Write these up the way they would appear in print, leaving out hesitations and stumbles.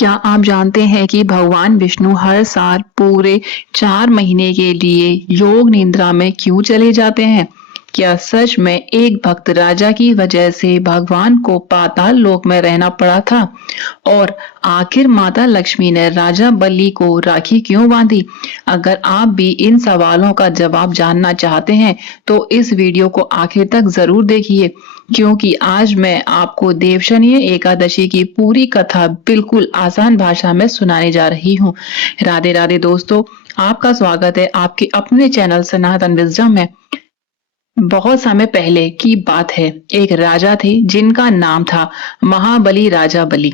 क्या आप जानते हैं कि भगवान विष्णु हर साल पूरे 4 महीने के लिए योग निद्रा में क्यों चले जाते हैं? क्या सच में एक भक्त राजा की वजह से भगवान को पाताल लोक में रहना पड़ा था? और आखिर माता लक्ष्मी ने राजा बलि को राखी क्यों बांधी? अगर आप भी इन सवालों का जवाब जानना चाहते हैं, तो इस वीडियो को आखिर तक जरूर देखिए, क्योंकि आज मैं आपको देवशनीय एकादशी की पूरी कथा बिल्कुल आसान भाषा में सुनाने जा रही हूँ। राधे राधे दोस्तों, आपका स्वागत है आपके अपने चैनल सनातन विजडम में। बहुत समय पहले की बात है, एक राजा थे जिनका नाम था महाबली राजा बलि।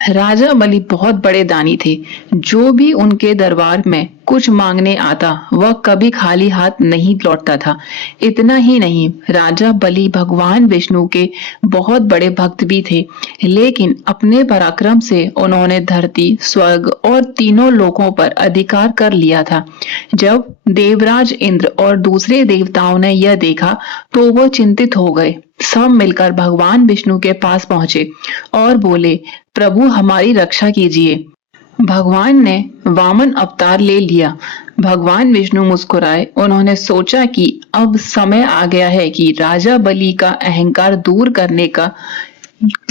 राजा बलि बहुत बड़े दानी थे। जो भी उनके दरबार में कुछ मांगने आता, वह कभी खाली हाथ नहीं लौटता था। इतना ही नहीं, राजा बलि भगवान विष्णु के बहुत बड़े भक्त भी थे। लेकिन अपने पराक्रम से उन्होंने धरती, स्वर्ग और तीनों लोकों पर अधिकार कर लिया था। जब देवराज इंद्र और दूसरे देवताओं ने यह देखा, तो वो चिंतित हो गए। सब मिलकर भगवान विष्णु के पास पहुंचे और बोले, प्रभु हमारी रक्षा कीजिए। भगवान ने वामन अवतार ले लिया। भगवान विष्णु मुस्कुराए। उन्होंने सोचा कि अब समय आ गया है कि राजा बलि का अहंकार दूर करने का,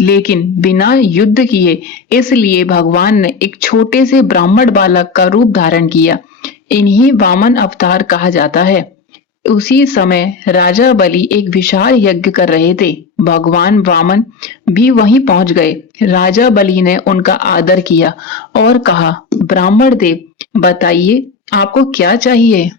लेकिन बिना युद्ध किए। इसलिए भगवान ने एक छोटे से ब्राह्मण बालक का रूप धारण किया। इन्हीं वामन अवतार कहा जाता है। उसी समय राजा बलि एक विशाल यज्ञ कर रहे थे। भगवान वामन भी वहीं पहुंच गए। राजा बलि ने उनका आदर किया और कहा, ब्राह्मण देव बताइए आपको क्या चाहिए?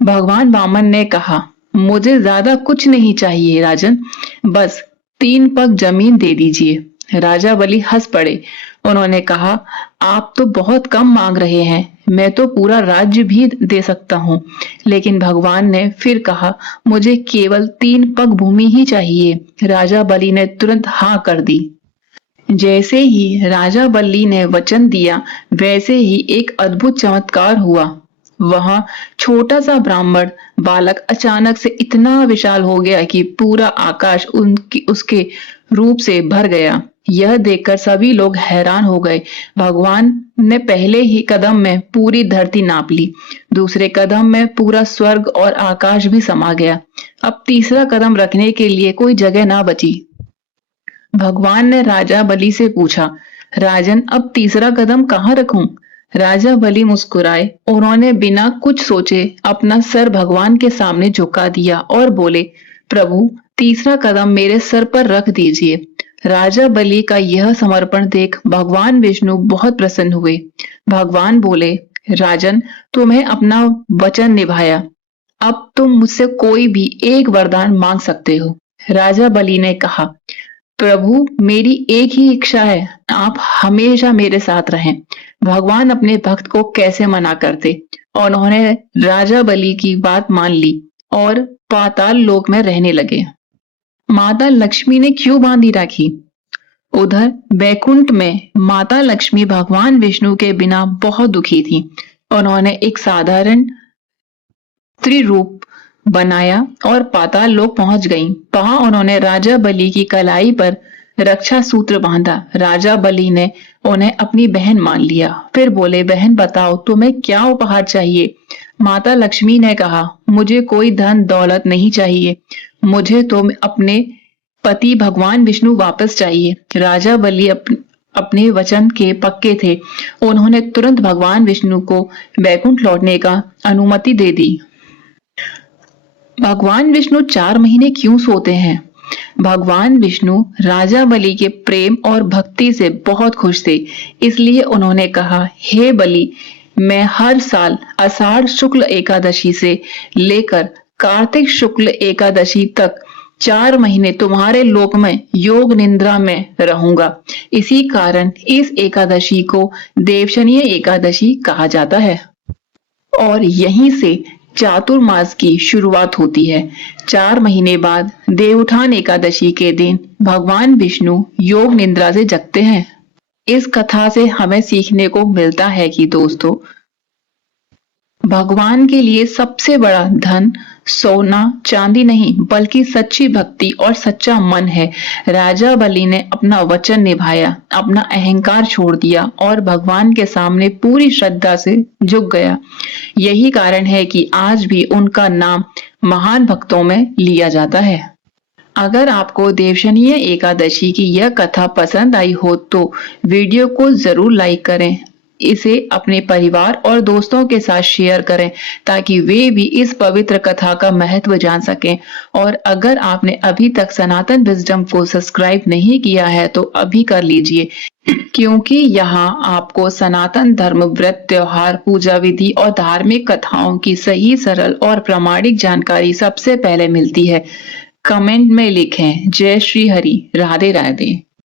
भगवान वामन ने कहा, मुझे ज्यादा कुछ नहीं चाहिए राजन, बस 3 पग जमीन दे दीजिए। राजा बलि हंस पड़े। उन्होंने कहा, आप तो बहुत कम मांग रहे हैं, मैं तो पूरा राज्य भी दे सकता हूँ। लेकिन भगवान ने फिर कहा, मुझे केवल 3 पग भूमि ही चाहिए। राजा बलि ने तुरंत हाँ कर दी। जैसे ही राजा बलि ने वचन दिया, वैसे ही एक अद्भुत चमत्कार हुआ। वहां छोटा सा ब्राह्मण बालक अचानक से इतना विशाल हो गया कि पूरा आकाश उसके रूप से भर गया। यह देखकर सभी लोग हैरान हो गए। भगवान ने पहले ही कदम में पूरी धरती नाप ली। दूसरे कदम में पूरा स्वर्ग और आकाश भी समा गया। अब तीसरा कदम रखने के लिए कोई जगह ना बची। भगवान ने राजा बलि से पूछा, राजन अब तीसरा कदम कहाँ रखूं? राजा बलि मुस्कुराए। उन्होंने बिना कुछ सोचे अपना सर भगवान के सामने झुका दिया और बोले, प्रभु तीसरा कदम मेरे सर पर रख दीजिए। राजा बलि का यह समर्पण देख भगवान विष्णु बहुत प्रसन्न हुए। भगवान बोले, राजन तुम्हें अपना वचन निभाया। अब तुम मुझसे कोई भी एक वरदान मांग सकते हो। राजा बलि ने कहा, प्रभु मेरी एक ही इच्छा है, आप हमेशा मेरे साथ रहें। भगवान अपने भक्त को कैसे मना करते। और उन्होंने राजा बलि की बात मान ली और पाताल लोक में रहने लगे। माता लक्ष्मी ने क्यों बांधी राखी? उधर बैकुंठ में माता लक्ष्मी भगवान विष्णु के बिना बहुत दुखी थी। उन्होंने एक साधारण स्त्री रूप बनाया और पाताल लोक पहुंच गईं। वहां उन्होंने राजा बलि की कलाई पर रक्षा सूत्र बांधा। राजा बलि ने उन्हें अपनी बहन मान लिया। फिर बोले, बहन बताओ तुम्हें क्या उपहार चाहिए? माता लक्ष्मी ने कहा, मुझे कोई धन दौलत नहीं चाहिए, मुझे तो अपने पति भगवान विष्णु वापस चाहिए। राजा बलि अपने वचन के पक्के थे। उन्होंने तुरंत भगवान विष्णु को बैकुंठ लौटने का अनुमति दे दी। भगवान विष्णु 4 महीने क्यों सोते हैं? भगवान विष्णु राजा बलि के प्रेम और भक्ति से बहुत खुश थे। इसलिए उन्होंने कहा, हे बलि, मैं हर साल आषाढ़ शुक्ल एकादशी से लेकर कार्तिक शुक्ल एकादशी तक 4 महीने तुम्हारे लोक में योग निद्रा में रहूंगा। इसी कारण इस एकादशी को देवशनीय एकादशी कहा जाता है। और यहीं से चातुर्मास की शुरुआत होती है। 4 महीने बाद देवउठान एकादशी के दिन भगवान विष्णु योग निद्रा से जगते हैं। इस कथा से हमें सीखने को मिलता है कि दोस्तों, भगवान के लिए सबसे बड़ा धन सोना चांदी नहीं बल्कि सच्ची भक्ति और सच्चा मन है। राजा बलि ने अपना वचन निभाया, अपना अहंकार छोड़ दिया और भगवान के सामने पूरी श्रद्धा से झुक गया। यही कारण है कि आज भी उनका नाम महान भक्तों में लिया जाता है। अगर आपको देवशनीय एकादशी की यह कथा पसंद आई हो तो वीडियो को जरूर लाइक करें, इसे अपने परिवार और दोस्तों के साथ शेयर करें ताकि वे भी इस पवित्र कथा का महत्व जान सकें। और अगर आपने अभी तक सनातन विजडम को सब्सक्राइब नहीं किया है तो अभी कर लीजिए, क्योंकि यहाँ आपको सनातन धर्म, व्रत, त्योहार, पूजा विधि और धार्मिक कथाओं की सही, सरल और प्रामाणिक जानकारी सबसे पहले मिलती है। कमेंट में लिखें जय श्री हरि, राधे राधे।